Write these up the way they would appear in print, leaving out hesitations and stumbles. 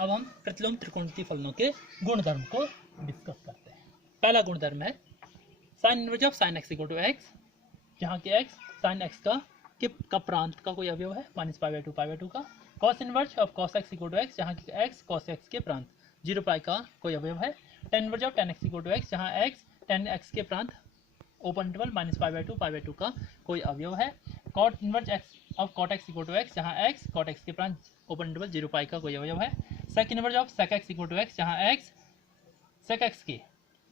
अब हम प्रतिलोम त्रिकोणमितीय फलनों के गुणधर्म को डिस्कस करते हैं। पहला गुणधर्म है sine inverse of sine x equal to x, जहाँ के एक्स साइन एक्स का प्रांत का कोई अवयव है माइनस पाई बाई टू का। Cos inverse of cos x equal to x, जहाँ की एक्स कॉस एक्स के प्रांत 0 पाई का कोई अवयव है। Tan inverse of tan x equal to x, जहाँ एक्स टेन एक्स के प्रांत open interval minus pi by two का कोई अवयव है। Cot inverse x of cot x equal to x, जहाँ एक्स कॉट एक्स के प्रांत ओपन इंटरवल 0 पाई का कोई अवयव है। Sec inverse of sec x equal to x, जहाँ एक्स सेक एक्स के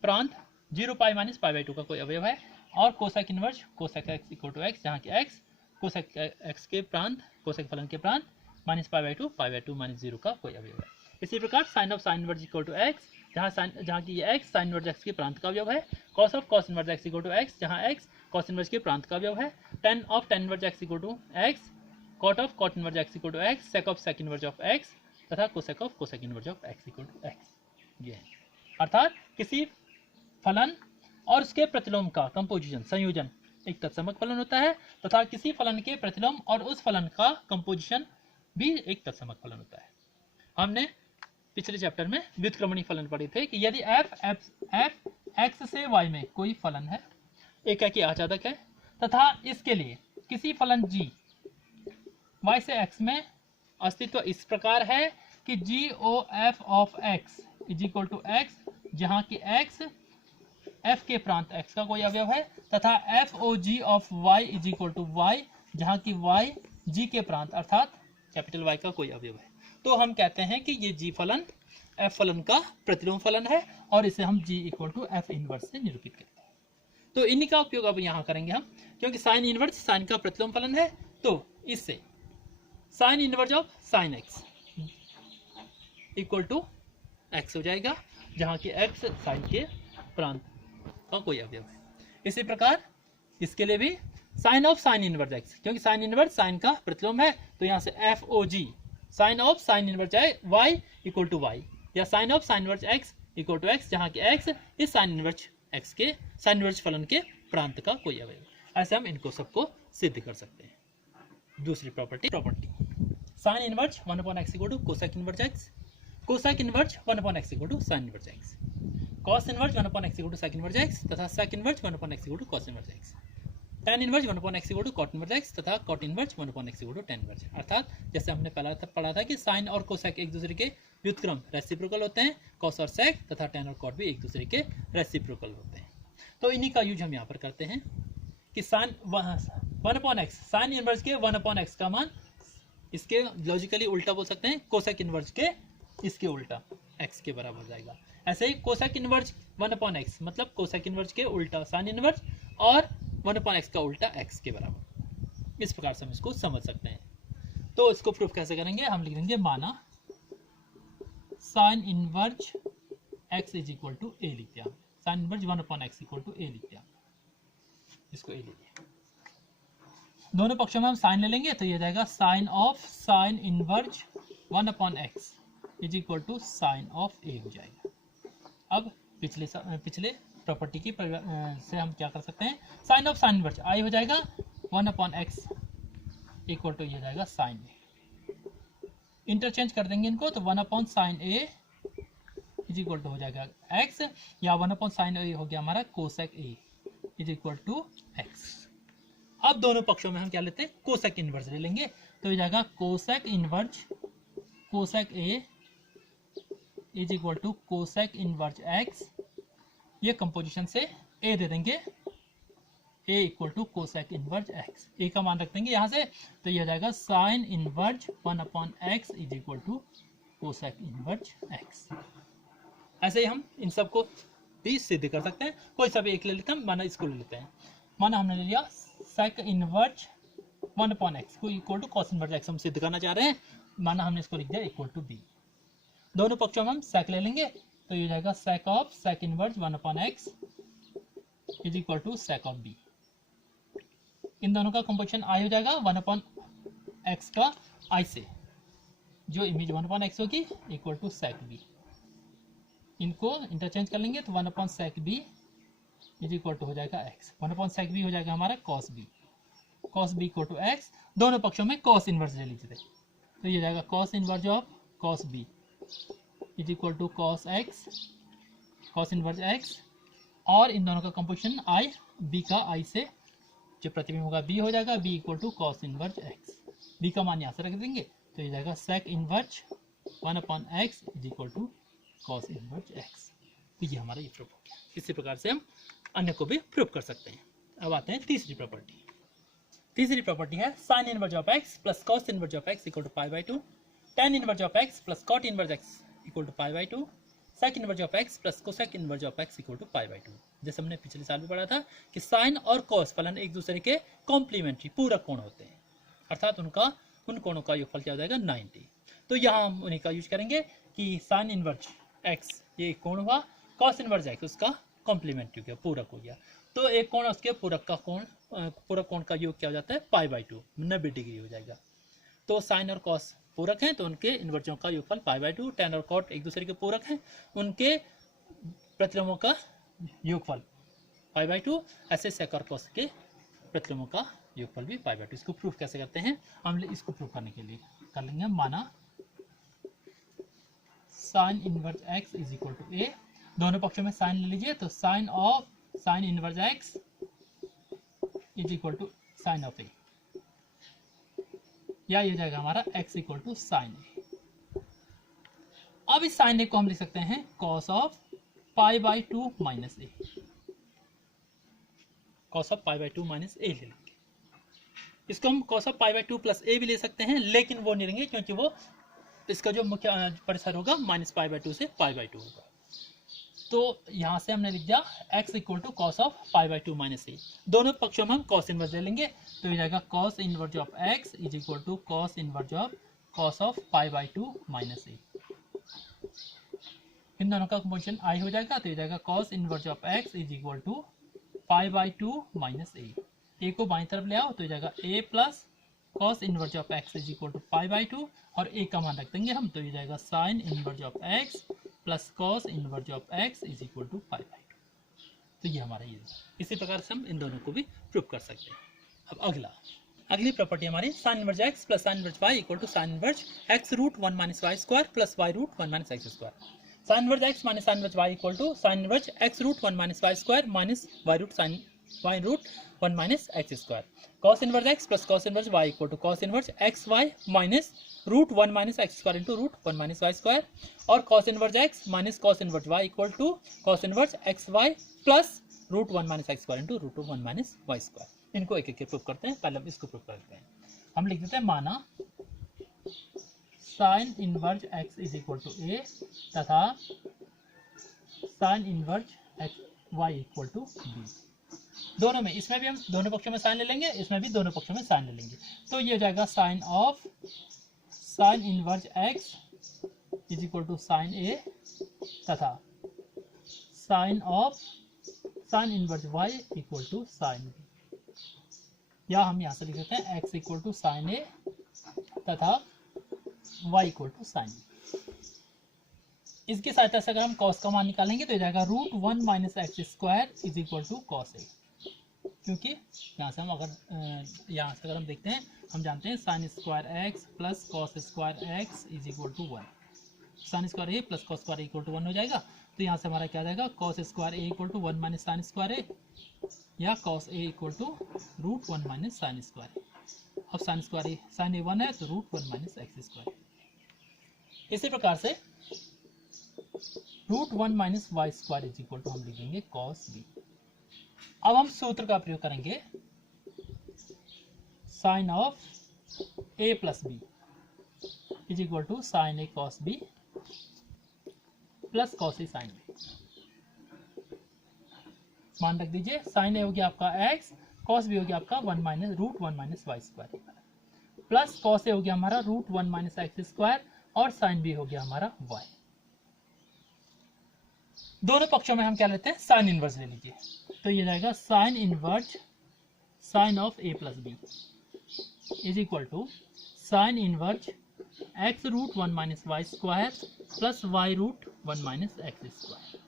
प्रांत 0 pi minus pi by two का कोई अवयव है। और cosec inverse cosec x equal to x, जहाँ की एक्स कोसेक एक्स के प्रांत कोसेक फलन के प्रांत minus pi by two minus 0 का कोई अवयव है। इसी प्रकार sine of sine inverse equal to x, जहाँ की ये एक्स साइन इनवर्स एक्स के प्रांत का अवयव है। Cos of cos inverse x equal to x, जहाँ एक्स कॉस इनवर्स के प्रांत का अवयव है। Tan of tan inverse x equal to x, cot of cot inverse x equal to x, sec of sec inverse of x तथा cosec of cosec inverse of x equal to x. ये है अर्थात किसी फलन और उसके प्रतिलोम का कंपोजिशन संयोजन एक तत्समक फलन होता है तथा किसी फलन के प्रतिलोम और उस फलन का कंपोजिशन भी एक तत्समक फलन होता है। हमने पिछले चैप्टर में व्युत्क्रमणीय फलन पढ़े थे कि यदि f x से y में कोई फलन है, एकाकी आचादक है तथा इसके लिए किसी फलन g y से x में अस्तित्व इस प्रकार है कि g(f) of x is equal to x, जहाँ की x f के प्रांत x का कोई अवयव है तथा f(g) of y is equal to y, जहाँ की y g के प्रांत अर्थात कैपिटल Y का कोई अवयव है। तो हम कहते हैं कि ये g फलन f फलन का प्रतिलोम फलन है और इसे हम g equal to f inverse से निरूपित करते हैं। तो इन्हीं का उपयोग अब यहाँ करेंगे हम, क्योंकि साइन इनवर्स साइन का प्रतिलोम फलन है, तो इससे sine inverse of sine x equal to x हो जाएगा, जहाँ की x साइन के प्रांत का कोई अवयव है। इसी प्रकार इसके लिए भी sine of sine inverse x, क्योंकि साइन इनवर्स साइन का प्रतिलोम है, तो यहाँ से FOG sine of sine inverse y equal to y, या sine of sine inverse x equal to x, जहाँ की x इस साइन इनवर्स x के साइन इनवर्स फलन के प्रांत का कोई अवयव। ऐसे हम इनको सबको सिद्ध कर सकते हैं। दूसरी property sine inverse 1/x equal to cosec inverse x, cosec inverse 1/x equal to sine inverse x, cos inverse 1/x equal to sec inverse x तथा sec inverse 1/x equal to cos inverse x, tan inverse 1/x equal to cot inverse x तथा cot inverse 1/x equal to tan inverse. अर्थात जैसे हमने पढ़ा था कि sign और cosec एक दूसरे के व्युत्क्रम रेसिप्रोकल होते हैं, कॉस और सेक तथा tan और कॉट भी एक दूसरे के रेसिप्रोकल होते हैं। तो इन्हीं का यूज हम यहाँ पर करते हैं कि साइन 1/x साइन इनवर्स के 1/x का मान इसके लॉजिकली उल्टा बोल सकते हैं, कोसेक इनवर्स के इसके उल्टा x के बराबर हो जाएगा। ऐसे ही कोसेक इनवर्स 1/x मतलब कोसेक इनवर्स के उल्टा साइन इनवर्स और 1/x का उल्टा x के बराबर। इस प्रकार से हम इसको समझ सकते हैं। तो इसको प्रूफ कैसे करेंगे, हम लिख देंगे माना sine inverse x is equal to a लिख दिया, sine inverse 1/x equal to a लिख दिया, इसको a लीजिए। दोनों पक्षों में हम साइन ले लेंगे तो ये जाएगा sine of sine inverse 1/x is equal to sine of a हो जाएगा। अब पिछले प्रॉपर्टी की से हम क्या कर सकते हैं, साइन ऑफ साइन इनवर्स आई हो जाएगा 1/x इक्वल टू ये जाएगा साइन a, इंटरचेंज कर देंगे इनको तो 1/sin a is equal to हो जाएगा x, या 1/sin a हो गया हमारा cosec a is equal to x। अब दोनों पक्षों में हम क्या लेते हैं, कोसेक इनवर्स ले लेंगे तो ये जाएगा cosec inverse cosec a is equal to cosec inverse x, ये कंपोजिशन से a दे देंगे, a equal to cosec inverse x, a का मान रख देंगे यहाँ से, तो ये जाएगा sine inverse 1/x is equal to cosec inverse x। ऐसे ही हम इन सबको भी सिद्ध कर सकते हैं। कोई सा भी एक ले लेते हैं, माना इसको ले लेते हैं, माना हमने ले लिया सेक इनवर्स 1/x को equal to cos inverse x हम सिद्ध करना चाह रहे हैं, माना हमने इसको लिख दिया इक्वल टू b। दोनों पक्षों में हम सेक ले लेंगे तो ये जाएगा sec of sec inverse 1/x is equal to sec of b। इन दोनों का कंपोजिशन आई हो जाएगा 1/x का i से, जो इमेज 1/x होगी इक्वल टू सेक b। इनको इंटरचेंज कर लेंगे तो 1/sec b is equal to हो जाएगा x, 1/sec b हो जाएगा हमारा cos b equal to x। दोनों पक्षों में cos इनवर्स ले लीजिए तो ये जाएगा cos inverse of cos b is equal to cos x, cos inverse x, और इन दोनों का कंपोजिशन आई, बी का आई से जो प्रतिबिंब होगा बी हो जाएगा, b equal to cos inverse x. B का मान यहाँ से रख देंगे तो ये जाएगा sec inverse 1/x is equal to cos inverse x. तो ये हमारा ये प्रूफ हो गया। इसी प्रकार से हम अन्य को भी प्रूफ कर सकते हैं। अब आते हैं तीसरी प्रॉपर्टी। तीसरी प्रॉपर्टी है sine inverse of x plus cos inverse of x equal to pi by two, tan inverse of x plus cot inverse x equal to pi by two, sec inverse of x plus cosec inverse of x equal to pi by two. जैसे हमने पिछले साल भी पढ़ा था कि sign और cos फलन एक दूसरे के कॉम्प्लीमेंट्री पूरक कोण होते हैं, अर्थात उन कोणों का योगफल क्या हो जाएगा 90। तो यहाँ हम उन्हीं का यूज करेंगे कि साइन इनवर्स एक्स ये एक कोण हुआ, कॉस इनवर्स एक्स उसका कॉम्प्लीमेंट्री हो गया, पूरक हो गया। तो एक कोण उसके पूरक का कोण, पूरक कोण का योग क्या हो जाता है पाई बाई टू, 90 डिग्री हो जाएगा। तो साइन और कॉस पूरक हैं तो उनके इन्वर्जों का योगफल पाई बाई टू, टेन और कॉट एक दूसरे के पूरक हैं, उनके प्रतिलोमों का योगफल पाई बाई टू, ऐसे सेक और कॉस के प्रतिलोमों का योगफल भी पाई बाई टू। इसको प्रूफ कैसे करते हैं हम इसको प्रूफ करने के लिए कर लेंगे, माना sine inverse x is equal to a, दोनों पक्षों में साइन ले लीजिए तो sine of sine inverse x is equal to sine of a, या ये जाएगा हमारा x equal to sine a. अब इस साइन ए को हम लिख सकते हैं cos of pi by two minus a, cos of pi by two minus a ले लेंगे। इसको हम cos of pi by two plus ए भी ले सकते हैं, लेकिन वो नहीं लेंगे क्योंकि वो इसका जो मुख्य परिसर होगा माइनस पाई बाई टू से पाई बाई टू होगा। तो यहाँ से हमने लिख दिया x equal to cos of pi by two minus a, दोनों पक्षों में हम कॉस इनवर्स ले लेंगे तो ये जाएगा cos inverse of x is equal to cos inverse of cos of pi by two minus a. इन दोनों का कंपोजिशन आई हो जाएगा तो ये जाएगा cos inverse of x is equal to pi by two minus a को बाईं तरफ ले आओ तो ये जाएगा a plus cos inverse of x is equal to pi by two, और a का मान रख देंगे हम तो ये जाएगा sine inverse of x plus cos inverse of x is equal to pi by two. तो ये हमारा ये, इसी प्रकार से हम इन दोनों को भी प्रूव कर सकते हैं। अब अगली प्रॉपर्टी हमारी sine inverse x plus sine inverse y equal to sine inverse x root 1 minus y square plus y root 1 minus x square. Sine inverse x minus sine inverse y equal to sine inverse x root 1 minus y square minus y root 1 minus x square. Cos inverse x plus cos inverse y equal to cos inverse x y minus root 1 minus x square into root 1 minus y square, और cos inverse x minus cos inverse y equal to cos inverse x y plus root 1 minus x square into root 1 minus y square. इनको एक एक prove करते हैं। पहले हम इसको prove करते हैं। हम लिख देते हैं माना sine inverse x is equal to a तथा sine inverse x y equal to b. दोनों में, इसमें भी हम दोनों पक्षों में साइन ले लेंगे, इसमें भी दोनों पक्षों में साइन ले लेंगे। तो ये हो जाएगा sine of sine inverse x is equal to sine a तथा sine of sine inverse y equal to sine b, या हम यहाँ से लिख सकते हैं x equal to sine a तथा y equal to sine b. इसकी सहायता से अगर हम cos का मान निकालेंगे तो ये जाएगा root 1 minus x square is equal to cos a, क्योंकि यहाँ से अगर हम देखते हैं, हम जानते हैं sine square x plus cos square x is equal to 1, sine square a plus cos square equal to 1 हो जाएगा। तो यहाँ से हमारा क्या आ जाएगा cos square a equal to 1 minus sine square a, या cos a equal to root 1 minus sine square a. अब sine square a, sine a 1 है तो रूट 1 माइनस एक्स स्क्वायर। इसी प्रकार से root 1 minus y square is equal to हम लिखेंगे cos B. अब हम सूत्र का प्रयोग करेंगे, sine of a plus b is equal to sine a cos b plus cos a sine b. मान रख दीजिए, साइन ए हो गया आपका x, कॉस बी हो गया आपका 1 minus root 1 minus y square plus cos a हो गया हमारा रूट 1 माइनस एक्स स्क्वायर, और साइन बी हो गया हमारा y। दोनों पक्षों में हम क्या लेते हैं, साइन इनवर्स ले लीजिए। तो ये जाएगा sine inverse sine of a plus b is equal to sine inverse x root 1 minus y square plus y root 1 minus x square.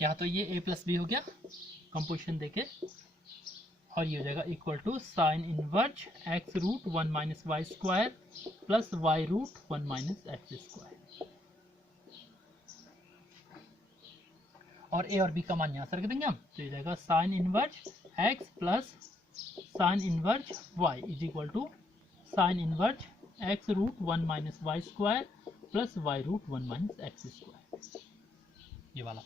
यहाँ तो ये ए प्लस बी हो गया कंपोजिशन देके, और ये हो जाएगा equal to sine inverse x root 1 minus y square plus y root 1 minus x square. और ए और बी का मान यहाँ से रख देंगे हम, तो ये जाएगा sine inverse x plus sine inverse y is equal to sine inverse x root 1 minus y square plus y root 1 minus x square. ये वाला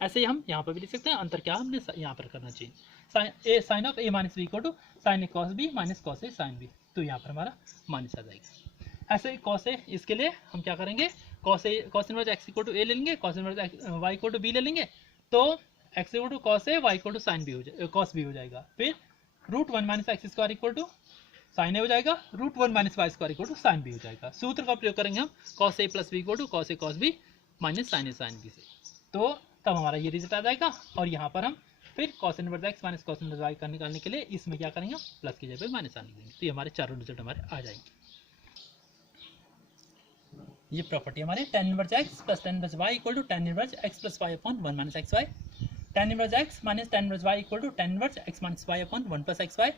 ऐसे ही हम यहाँ पर भी लिख सकते हैं। अंतर क्या हमने यहाँ पर करना चाहिए, sine of a minus b equal to sine a cos b minus cos a sine b, तो यहाँ पर हमारा माइनस आ जाएगा। ऐसे ही कॉस ए, इसके लिए हम क्या करेंगे, cos inverse x equal to a ले लेंगे, cos inverse y equal to b ले लेंगे, तो x equal to cos a, y equal to sine b हो जाएगा, कॉस बी हो जाएगा। फिर root 1 minus x square equal to sine a हो जाएगा, root 1 minus y square equal to sine b हो जाएगा। सूत्र का प्रयोग करेंगे हम cos a plus b equal to cos a cos b minus sine a sine b से, तो तब हमारा ये रिजल्ट आ जाएगा। और यहाँ पर हम फिर cos inverse x minus cos inverse y का निकालने के लिए इसमें क्या करेंगे, प्लस की जगह पे माइनस आने देंगे, तो ये हमारे चारों रिजल्ट हमारे आ जाएंगे। ये प्रॉपर्टी हमारे tan inverse x plus tan inverse y equal to tan inverse x plus y upon 1 minus x y, tan inverse x minus tan inverse y equal to tan inverse x minus y upon 1 plus x y,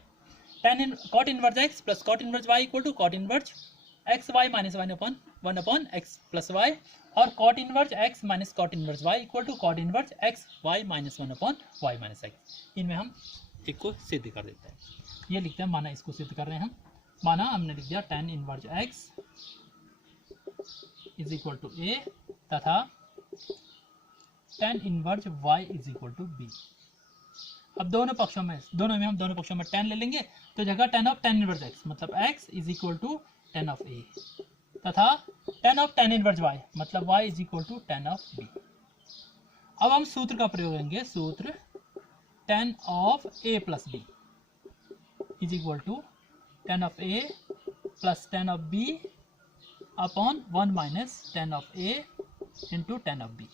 cot inverse x plus cot inverse y equal to cot inverse x y minus 1 upon x plus y, और cot inverse x minus cot inverse y equal to cot inverse x y minus 1 upon y minus x। इनमें हम एक को सिद्ध कर देते हैं, ये लिखते हैं, माना इसको सिद्ध कर रहे हैं हम। माना हमने लिख दिया tan inverse x is equal to a तथा tan inverse y is equal to b. अब दोनों में दोनों पक्षों में tan ले लेंगे, तो जगह tan of tan inverse x मतलब x is equal to tan of a तथा tan of tan inverse y मतलब y is equal to tan of b। अब हम सूत्र का प्रयोग करेंगे, सूत्र tan of a plus b is equal to tan of a plus tan of b upon 1 minus tan of a into tan of b।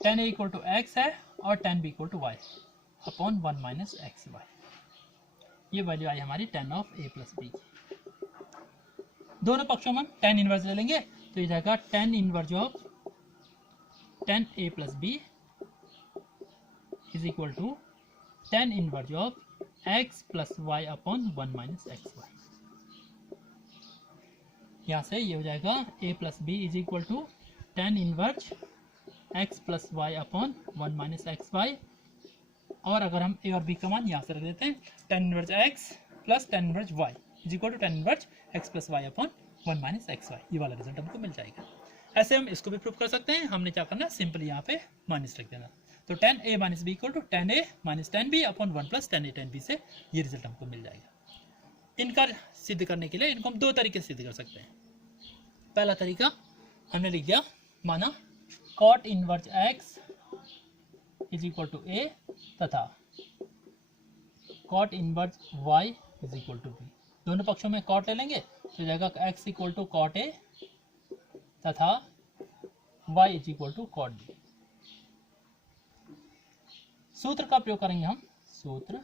tan a equal to x है और tan b equal to y upon 1 minus x y. ये value आई हमारी tan of a plus b। दोनों पक्षों में हम tan inverse ले लेंगे, तो ये जाएगा tan inverse of tan a plus b is equal to tan inverse of x plus y upon 1 minus x y. यहाँ से ये हो जाएगा a plus b is equal to tan inverse x plus y upon 1 minus x y, और अगर हम a और b का मान यहाँ से रख देते हैं, tan inverse x plus tan inverse y is equal to tan inverse x plus y upon 1 minus x y, ये वाला रिजल्ट हमको मिल जाएगा। ऐसे हम इसको भी प्रूव कर सकते हैं। हमने क्या करना है, सिंपली यहाँ पे माइनस रख देना, तो tan a minus b equal to tan a minus tan b upon 1 plus tan a tan b से ये रिजल्ट हमको मिल जाएगा। इनका सिद्ध करने के लिए इनको हम दो तरीके से सिद्ध कर सकते हैं। पहला तरीका हमने लिख दिया, माना cot inverse x is equal to a तथा cot inverse y is equal to b। दोनों पक्षों में cot ले लेंगे, तो जाएगा x equal to cot a तथा y is equal to cot b। सूत्र का प्रयोग करेंगे हम, सूत्र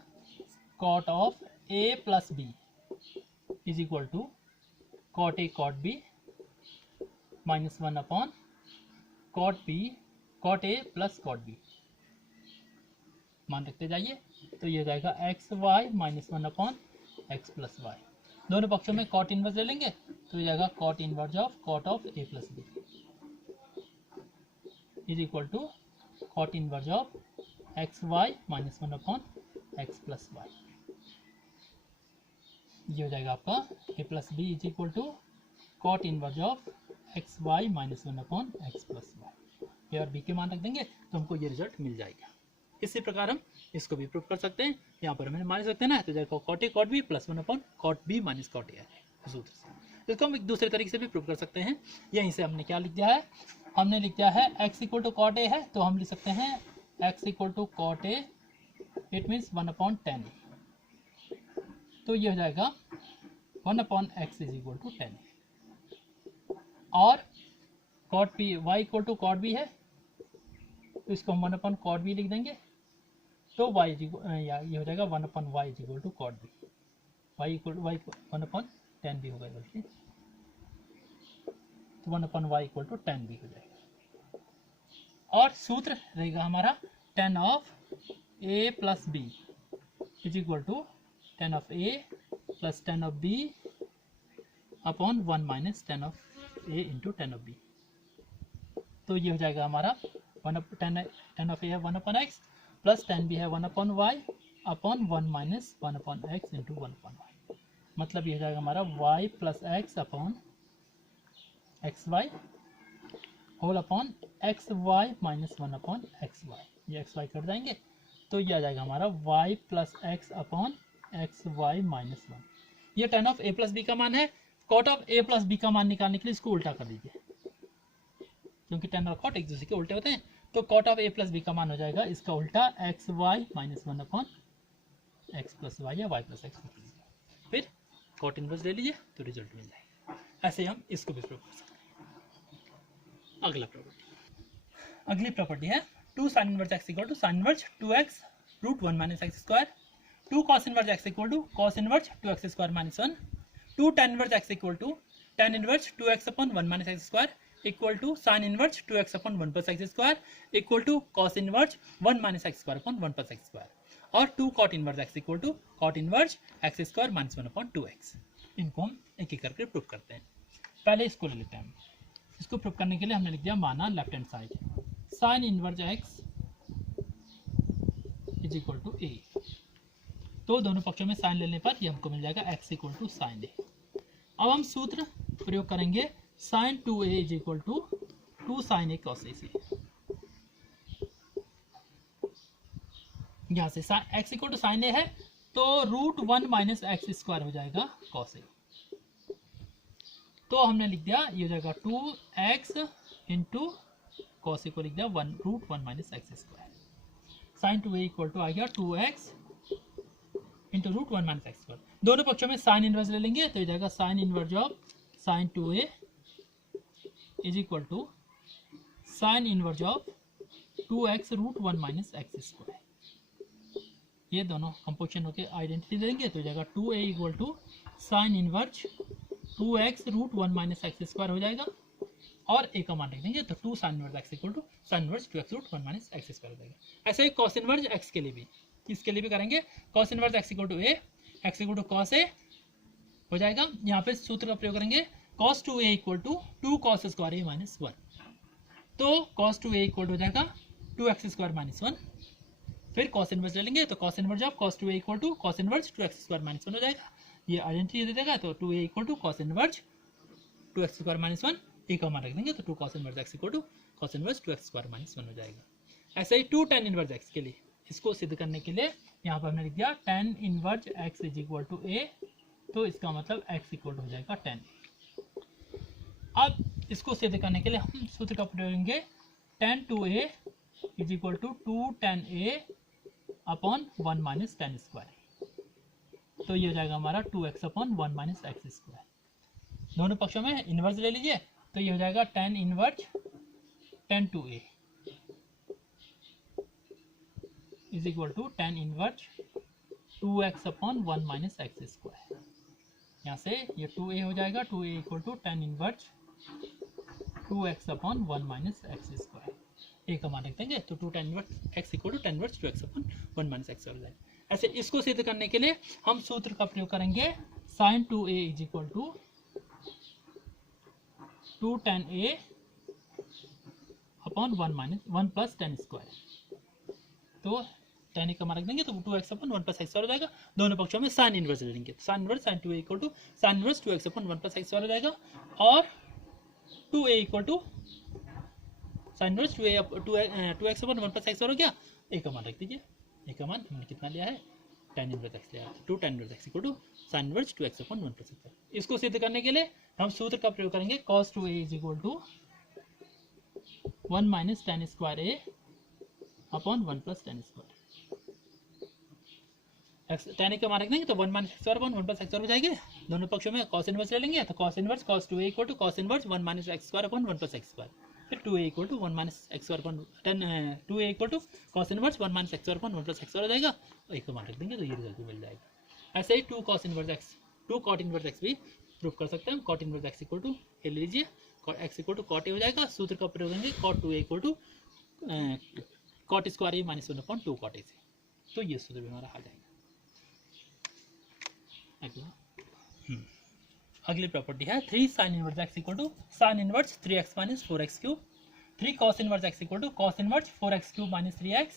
cot of a plus b is equal to cot a cot b minus 1 upon cot a plus cot b। मान रखते जाइए, तो ये जाएगा x y minus 1 upon x plus y. दोनों पक्षों में cot इनवर्स ले लेंगे, तो ये जाएगा cot inverse of cot of a plus b is equal to cot inverse of x y minus 1 upon x plus y. ये हो जाएगा आपका a plus b is equal to cot inverse of x y minus 1 upon x plus y. A और b के मान रख देंगे, तो हमको ये रिजल्ट मिल जाएगा। इसी प्रकार हम इसको भी प्रूव कर सकते हैं। यहाँ पर हमें मान सकते हैं ना, तो जाएगा cot a cot b plus 1 upon cot b minus cot a है सूत्र से। इसको हम एक दूसरे तरीके से भी प्रूव कर सकते हैं। यहीं से हमने क्या लिख दिया है, हमने लिख दिया है x equal to cot a है, तो हम लिख सकते हैं x equal to cot a, it means 1 upon tan a। तो ये हो जाएगा 1 upon x is equal to tan a। और cot b y equal to cot b है, तो इसको हम 1 अपॉन cot b लिख देंगे, तो y ये हो जाएगा 1 upon y is equal to cot b, y equal 1 upon tan b होगा बल्कि, तो 1 upon y equal to tan b हो जाएगा। और सूत्र रहेगा हमारा tan of a plus b is equal to tan of a plus tan of b upon 1 minus tan of a into tan of b. तो ये हो जाएगा हमारा tan ऑफ ए है 1 upon x plus tan b है 1 upon y upon 1 minus 1 upon x into 1 upon y. मतलब ये हो जाएगा हमारा y plus x upon x y whole upon x y minus 1 upon x y. ये x y cut जाएंगे तो ये आ जाएगा हमारा y plus x upon x y minus 1। ये tan of a plus b का मान है। Cot of a plus b का मान निकालने के लिए इसको उल्टा कर दीजिए, क्योंकि tan और कॉट एक दूसरे के उल्टे होते हैं। तो cot of a plus b का मान हो जाएगा इसका उल्टा x y minus 1 upon x plus y या वाई प्लस एक्स लिख लीजिए, फिर कॉट इनवर्स ले लीजिए तो रिजल्ट मिल जाएगा। ऐसे हम इसको भी प्रूव कर सकते हैं। अगली प्रॉपर्टी है 2 sin inverse x equal to sin inverse 2x root 1 minus x square, 2 cos inverse x equal to cos inverse 2x square minus 1, 2 tan inverse x equal to tan inverse 2x upon 1 minus x square equal to sin inverse 2x upon 1 plus x square equal to cos inverse 1 minus x square upon 1 plus x square, और 2 cot inverse x equal to cot inverse x square minus 1 upon 2x। इनको हम एक एक करके prove करते हैं। पहले इसको ले लेते हैं। इसको प्रूव करने के लिए हमने लिख दिया माना left hand side sin inverse x is equal to a। तो दोनों पक्षों में साइन लेने पर ये हमको मिल जाएगा x equal to sine a। अब हम सूत्र प्रयोग करेंगे sin 2a is equal to 2 sin a cos a से। यहाँ से x equal to sine a है तो रूट 1 माइनस एक्स स्क्वायर हो जाएगा cos a। तो हमने लिख दिया ये हो जाएगा 2x इंटू cos a को लिख दिया root 1 minus x square. Sine 2a equal to आ गया 2x into root 1 minus x square. दोनों पक्षों में साइन इनवर्स ले लेंगे तो हो जाएगा sine inverse of sine 2a is equal to sine inverse of 2x root 1 minus x square. ये दोनों कंपोजिशन होकर आइडेंटिटी देंगे तो हो जाएगा 2a equal to sine inverse 2x root 1 minus x square हो जाएगा, और a का मान लिख देंगे तो 2 sine inverse x equal to sine inverse 2x root 1 minus x square हो जाएगा। ऐसे ही कॉस इनवर्स x के लिए भी, इसके लिए भी करेंगे cos inverse x equal to a x equal to cos a हो जाएगा। यहाँ पे सूत्र का प्रयोग करेंगे cos 2a equal to 2 cos square a minus 1। तो cos 2a इक्वल टू हो जाएगा 2x स्क्वायर माइनस 1। फिर कॉस इनवर्स ले लेंगे तो cos inverse of cos 2a equal to cos inverse 2x square minus 1 हो जाएगा। ये आइडेंटिटी दे देगा तो 2a equal to cos inverse 2x square minus 1, a का मान रख देंगे तो 2 cos inverse x equal to cos inverse 2x square minus 1 हो जाएगा। ऐसे ही 2 tan इनवर्स x के लिए, इसको सिद्ध करने के लिए यहाँ पर हमने लिख दिया tan inverse x is equal to a, तो इसका मतलब x इक्वल हो जाएगा tan। अब इसको सिद्ध करने के लिए हम सूत्र का प्रयोग करेंगे tan 2a is equal to 2 tan a upon 1 minus tan square. तो ये हो जाएगा हमारा 2x upon 1 minus x square. दोनों पक्षों में इनवर्स ले लीजिए तो ये हो जाएगा tan inverse tan 2a is equal to tan inverse 2x upon 1 minus x square. यहाँ से ये 2a हो जाएगा, 2a equal to tan inverse 2x upon 1 minus x square. a का मान रख देंगे तो 2 tan inverse x equal to tan inverse 2x upon 1 minus x हो जाएगा। ऐसे इसको सिद्ध करने के लिए हम सूत्र का प्रयोग करेंगे sin 2a is equal to 2 tan a upon 1 minus 1 plus tan square. तो tan का मान रख देंगे तो 2x upon 1 plus x square हो जाएगा। दोनों पक्षों में साइन इनवर्स ले लेंगे, sine inverse sin 2a equal to sine inverse 2x upon 1 plus x square हो जाएगा, और 2a equal to sine inverse 2x upon 1 plus x square हो गया। a का मान रख दीजिए, a का मान हमने कितना लिया है tan इनवर्स x लिया है, 2 tan inverse x equal to sine inverse 2x upon 1 plus x. इसको सिद्ध करने के लिए हम सूत्र का प्रयोग करेंगे cos 2a is equal to 1 minus tan square a upon 1 plus tan square. tan का मान रख देंगे तो 1 minus x square upon 1 plus x square हो जाएंगे। दोनों पक्षों में cos इनवर्स ले लेंगे तो cos inverse cos 2a equal to cos inverse 1 minus x square upon 1 plus x square. फिर 2a equal to 1 minus x square upon 2a equal to cos inverse 1 minus x square upon 1 plus x square हो जाएगा, और एक को मान रख देंगे तो ये रिजल्ट भी मिल जाएगा। ऐसे ही 2 cos inverse x 2 cot inverse x भी प्रूव कर सकते हैं। cot inverse x equal to ले लीजिए, x equal to cot a हो जाएगा। सूत्र का प्रयोग करेंगे cot 2a equal to cot square a minus 1 upon 2 cot a से, तो ये सूत्र भी हमारा आ जाएगा। अगली प्रॉपर्टी है 3 sine inverse x equal to sine inverse 3x minus 4x cube, 3 cos inverse x equal to cos inverse 4x cube minus 3x,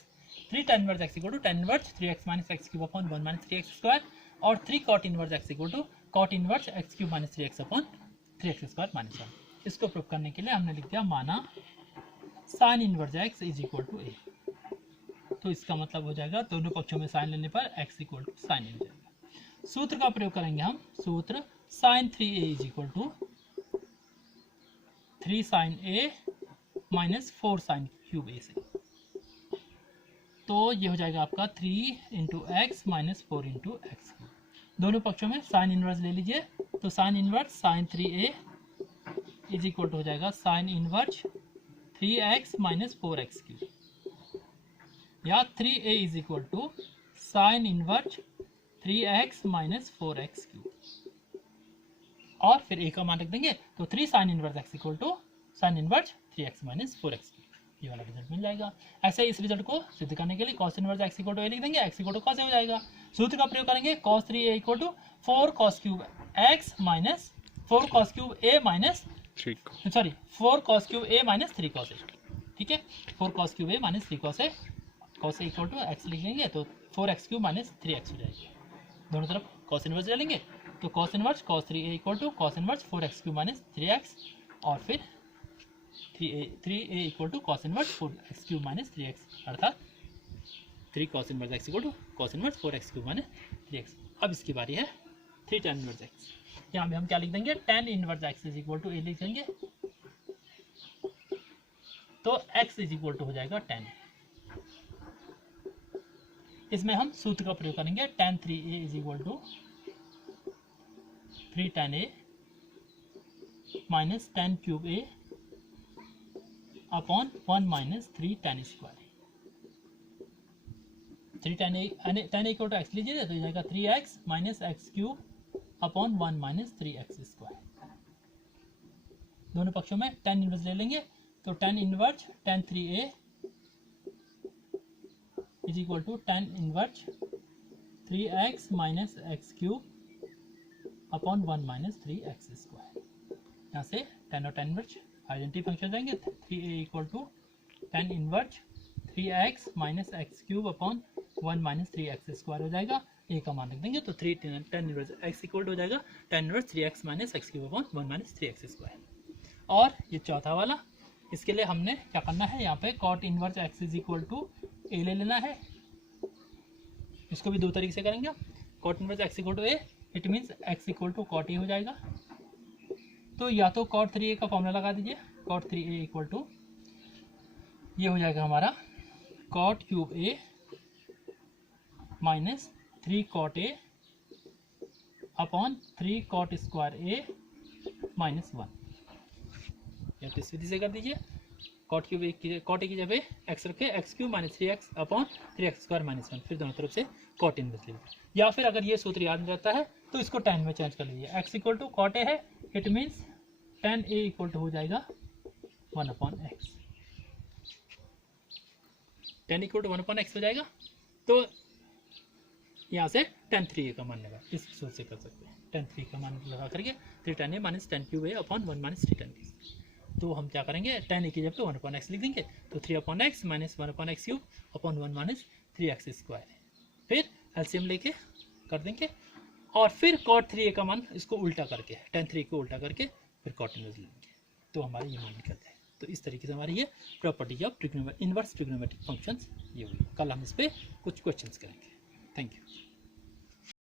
3 tan inverse x equal to tan inverse 3x minus x cube upon 1 minus 3x square, और 3 cot inverse x equal to cot inverse x cube minus 3x upon 3x square minus 1। इसको prove करने के लिए हमने लिख दिया माना sine inverse x is equal to a। तो इसका मतलब हो जाएगा दोनों पक्षों में साइन लेने पर x इक्वल टू साइन हो जाएगा। सूत्र का प्रयोग करेंगे हम, सूत्र sine 3a is equal to 3 sine a minus 4 sine cube a से। तो ये हो जाएगा आपका 3 into x minus 4 into x. दोनों पक्षों में साइन इनवर्स ले लीजिए, तो sine inverse sine 3a is equal to हो जाएगा sine inverse 3x minus 4x cube, या 3a is equal to sine inverse 3x minus 4x cube, और फिर a का मान रख देंगे तो 3 sine inverse x equal to sine inverse 3x minus 4x cube. ये वाला रिजल्ट मिल जाएगा। ऐसे इस रिजल्ट को सिद्ध करने के लिए cos inverse x equal to a लिख देंगे, x equal to cos a हो जाएगा। सूत्र का प्रयोग करेंगे cos 3a equal to 4 cos cube x minus 4 cos cube a minus 4 cos cube a minus 3 cos a। ठीक है, 4 cos cube a minus 3 cos a, cos a equal to x लिख लेंगे तो 4x क्यूब माइनस 3x हो जाएगा। दोनों तरफ cos inverse ले लेंगे तो cos inverse cos 3a equal to cos inverse 4x cube minus 3x, और फिर 3a equal to cos inverse 4x cube minus 3x, अर्थात 3 cos inverse x equal to cos inverse 4x cube minus 3x। अब इसकी बारी है 3 tan inverse x। यहाँ पे हम क्या लिख देंगे, tan inverse x is equal to a लिख देंगे, तो x इज इक्वल टू हो जाएगा tan। इसमें हम सूत्र का प्रयोग करेंगे, tan 3a is equal to 3 tan a minus tan cube a upon 1 minus 3 tan square. 3 tan a equal to x लीजिए तो जाएगा 3x minus x cube upon 1 minus 3x square. दोनों पक्षों में tan इनवर्स ले लेंगे तो tan inverse tan 3a is equal to tan inverse 3x minus x cube upon 1 minus 3x square. यहाँ से tan और tan इनवर्स आइडेंटिटी फंक्शन जाएंगे, 3a equal to tan inverse 3x minus x cube upon 1 minus 3x square हो जाएगा। a का मान रख देंगे तो 3 tan इनवर्स x इक्वल हो जाएगा tan inverse 3x minus x cube upon 1 minus 3x square. और ये चौथा वाला, इसके लिए हमने क्या करना है, यहाँ पे cot inverse x is equal to a ले लेना है। इसको भी दो तरीके से करेंगे, cot inverse x equal to a, it means x equal to cot a हो जाएगा। तो या तो cot 3a का फॉर्मूला लगा दीजिए, cot 3a इक्वल टू ये हो जाएगा हमारा cot cube a minus 3 cot a upon 3 cot square a minus 1। या तो इस विधि से कर दीजिए, cot क्यूब a की जगह x रखे, x cube minus 3x upon 3x square minus 1, फिर दोनों तरफ से cot इनवर्स ले लीजिए। या फिर अगर ये सूत्र याद रहता है तो इसको tan में चेंज कर लीजिए, x equal to cot a है, it means tan a equal to हो जाएगा 1 upon x। tan equal to 1 upon x हो जाएगा। तो यहाँ से tan 3a का मान लगा, इस सूत्र से कर सकते हैं। tan 3 का मान लगा करके 3 tan a minus tan cube a upon 1 minus 3 tan b। तो हम क्या करेंगे, tan a की जगह पे 1 अपॉन x लिख देंगे, तो 3 upon x minus 1 upon x cube upon 1 minus 3x square. फिर एलसीएम लेके कर देंगे, और फिर cot 3a का मान इसको उल्टा करके, tan 3 को उल्टा करके फिर cot इनवर्स लेंगे, तो हमारा ये मान निकलता है। तो इस तरीके से हमारी ये property of inverse trigonometric functions ये हुई। कल हम इस पर कुछ क्वेश्चंस करेंगे। Thank you.